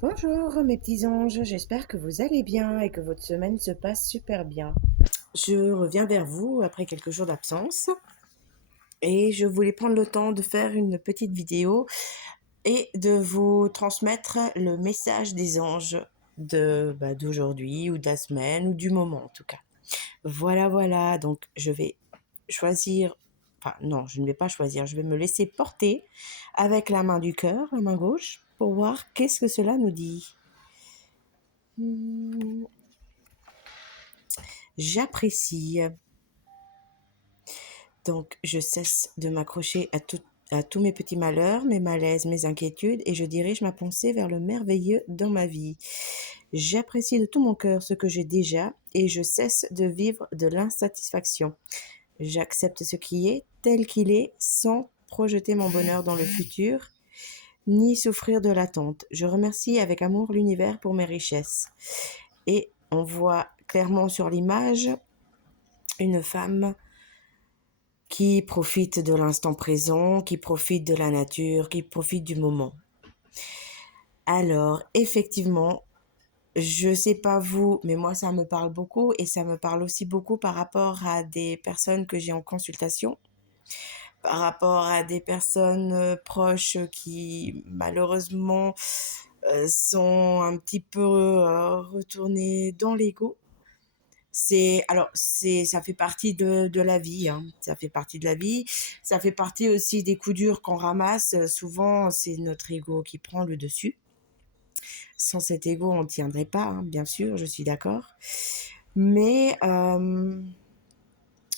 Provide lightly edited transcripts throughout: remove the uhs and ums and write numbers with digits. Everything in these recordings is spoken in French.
Bonjour mes petits anges, j'espère que vous allez bien et que votre semaine se passe super bien. Je reviens vers vous après quelques jours d'absence et je voulais prendre le temps de faire une petite vidéo et de vous transmettre le message des anges d'aujourd'hui ou de la semaine ou du moment en tout cas. Voilà, donc je vais choisir, enfin non, je ne vais pas choisir, je vais me laisser porter avec la main du cœur, la main gauche, pour voir qu'est-ce que cela nous dit. J'apprécie. Donc, je cesse de m'accrocher à tous mes petits malheurs, mes malaises, mes inquiétudes, et je dirige ma pensée vers le merveilleux dans ma vie. J'apprécie de tout mon cœur ce que j'ai déjà, et je cesse de vivre de l'insatisfaction. J'accepte ce qui est tel qu'il est, sans projeter mon bonheur dans le futur, ni souffrir de l'attente. Je remercie avec amour l'univers pour mes richesses. Et on voit clairement sur l'image une femme qui profite de l'instant présent, qui profite de la nature, qui profite du moment. Alors, effectivement, je sais pas vous, mais moi ça me parle beaucoup et ça me parle aussi beaucoup par rapport à des personnes que j'ai en consultation, par rapport à des personnes proches qui malheureusement sont un petit peu retournées dans l'ego. Ça fait partie de la vie, hein. Ça fait partie de la vie. Ça fait partie aussi des coups durs qu'on ramasse. Souvent, c'est notre ego qui prend le dessus. Sans cet ego, on ne tiendrait pas, hein, bien sûr, je suis d'accord. Mais, euh,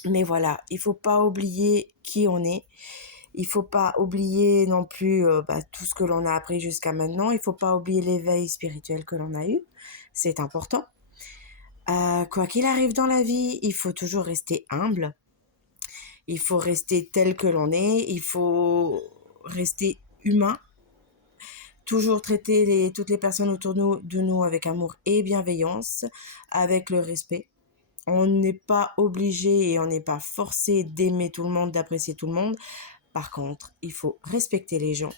mais voilà, il faut pas oublier qui on est. Il faut pas oublier non plus tout ce que l'on a appris jusqu'à maintenant. Il faut pas oublier l'éveil spirituel que l'on a eu. C'est important. Quoi qu'il arrive dans la vie, il faut toujours rester humble. Il faut rester tel que l'on est. Il faut rester humain. Toujours traiter toutes les personnes autour de nous avec amour et bienveillance, avec le respect. On n'est pas obligé et on n'est pas forcé d'aimer tout le monde, d'apprécier tout le monde. Par contre, il faut respecter les gens.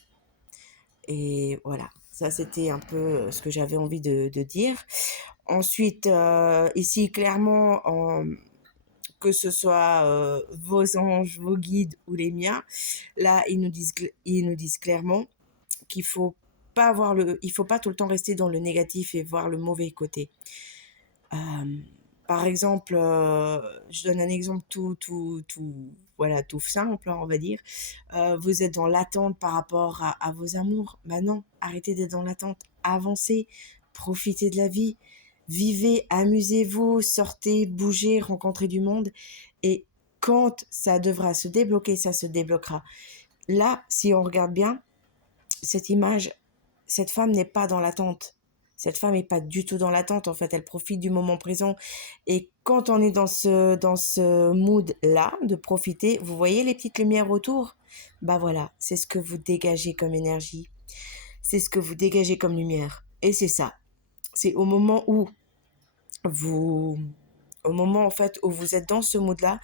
Et voilà, ça c'était un peu ce que j'avais envie de dire. Ensuite, ici clairement, que ce soit vos anges, vos guides ou les miens, là ils nous disent clairement qu'il faut pas il faut pas tout le temps rester dans le négatif et voir le mauvais côté. Par exemple, je donne un exemple voilà, tout simple, hein, on va dire. Vous êtes dans l'attente par rapport à vos amours. Bah non, arrêtez d'être dans l'attente. Avancez, profitez de la vie, vivez, amusez-vous, sortez, bougez, rencontrez du monde. Et quand ça devra se débloquer, ça se débloquera. Là, si on regarde bien, cette image, cette femme n'est pas dans l'attente. Cette femme n'est pas du tout dans l'attente, en fait, elle profite du moment présent. Et quand on est dans ce mood-là, de profiter, vous voyez les petites lumières autour? Bah voilà, c'est ce que vous dégagez comme énergie. C'est ce que vous dégagez comme lumière. Et c'est ça. C'est vous, au moment en fait où vous êtes dans ce mood-là,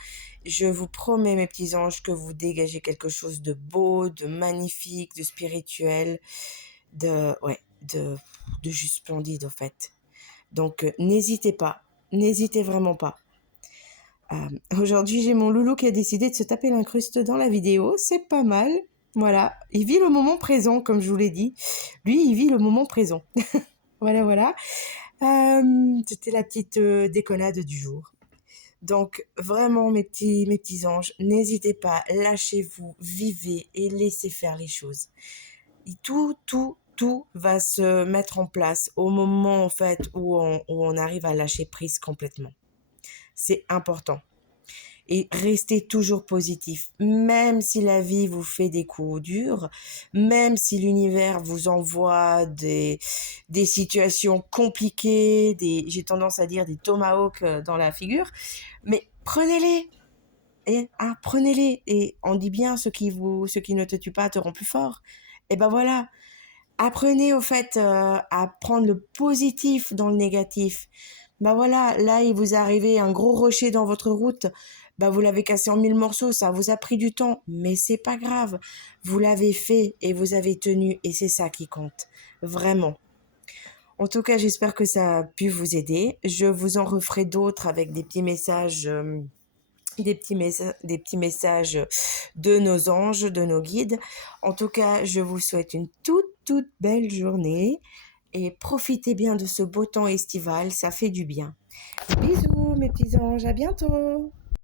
je vous promets mes petits anges que vous dégagez quelque chose de beau, de magnifique, de spirituel, ouais, de juste splendide en fait. Donc n'hésitez pas, n'hésitez vraiment pas. Aujourd'hui j'ai mon loulou qui a décidé de se taper l'incruste dans la vidéo, c'est pas mal. Voilà, il vit le moment présent comme je vous l'ai dit. Lui il vit le moment présent. Voilà. C'était la petite déconnade du jour. Donc vraiment mes petits anges, n'hésitez pas, lâchez-vous, vivez et laissez faire les choses. Et tout va se mettre en place au moment en fait où on arrive à lâcher prise complètement. C'est important. Et restez toujours positif, même si la vie vous fait des coups durs, même si l'univers vous envoie des situations compliquées, j'ai tendance à dire des tomahawks dans la figure, mais prenez-les. Prenez-les. Et on dit bien, ce qui ne te tue pas te rend plus fort. Et ben voilà, apprenez au fait à prendre le positif dans le négatif. Bah voilà, là il vous est arrivé un gros rocher dans votre route, bah vous l'avez cassé en 1000 morceaux, ça vous a pris du temps, mais c'est pas grave. Vous l'avez fait et vous avez tenu et c'est ça qui compte. Vraiment. En tout cas, j'espère que ça a pu vous aider. Je vous en referai d'autres avec des petits messages, des petits messages de nos anges, de nos guides. En tout cas, je vous souhaite une toute belle journée et profitez bien de ce beau temps estival, ça fait du bien. Bisous mes petits anges, à bientôt.